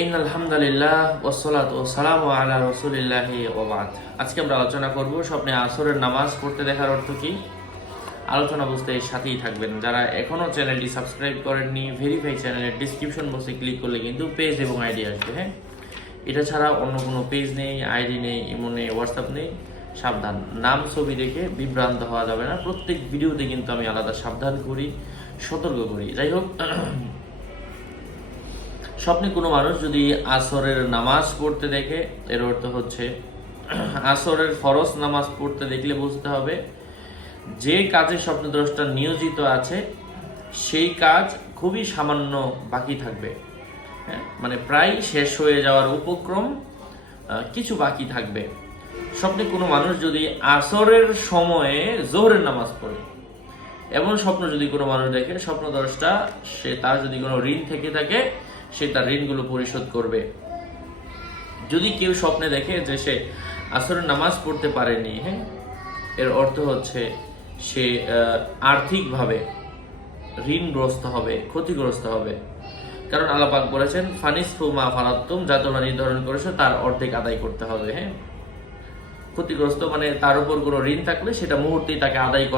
In আলহামদুলিল্লাহ ওসলাত ও সালাম আলা রসুলিল্লাহি ওবাদ আজকে আমরা আলোচনা করব স্বপ্নে আসরের নামাজ পড়তে দেখার অর্থ কি? আলোচনা বুঝতে সাথেই থাকবেন। যারা এখনও চ্যানেলটি সাবস্ক্রাইব করেননি ভেরিফাই চ্যানেলের ডিসক্রিপশন বক্সে ক্লিক করলে কিন্তু পেজ এবং আইডি আসবে হ্যাঁ? এটা ছাড়া অন্য কোনো পেজ নেই আইডি নেই ইমো নেই হোয়াটসঅ্যাপ নেই। সাবধান। নাম, ছবি দেখে বিভ্রান্ত হওয়া যাবে না। প্রত্যেক ভিডিওতে কিন্তু আমি আলাদা সাবধান করি, সতর্ক করি। যাই হোক স্বপ্নে কোনো মানুষ যদি আসরের নামাজ পড়তে দেখে, এর অর্থ হচ্ছে আসরের ফরজ নামাজ পড়তে দেখলে বুঝতে হবে, যে কাজে স্বপ্নদ্রষ্টা নিয়োজিত আছে, সেই কাজ খুবই সামান্য বাকি থাকবে। হ্যাঁ? মানে প্রায় শেষ হয়ে যাওয়ার উপক্রম কিছু বাকি থাকবে। স্বপ্নে কোনো মানুষ যদি আসরের সময়ে জোহরের নামাজ পড়ে, এমন স্বপ্ন যদি কোনো মানুষ দেখে, স্বপ্নদ্রষ্টা, সে তার যদি কোনো ঋণ থেকে থাকে সে তার ঋণগুলো পরিশোধ করবে। যদি কেউ স্বপ্নে দেখে যে সে আসরের নামাজ পড়তে পারেনি হ্যাঁ এর অর্থ হচ্ছে সে আর্থিকভাবে ঋণগ্রস্ত হবে, ক্ষতিগ্রস্ত হবে। কারণ আলাপাক বলেছেন ফানিস ফুমা ফারাত্তুম যা তোমরা নির্ধারণ করেছ, তার অর্ধেক আদায় করতে হবে হ্যাঁ। ক্ষতিগ্রস্ত মানে তার উপর কোনো ঋণ থাকলে সেটা মুহূর্তেই তাকে আদায় করা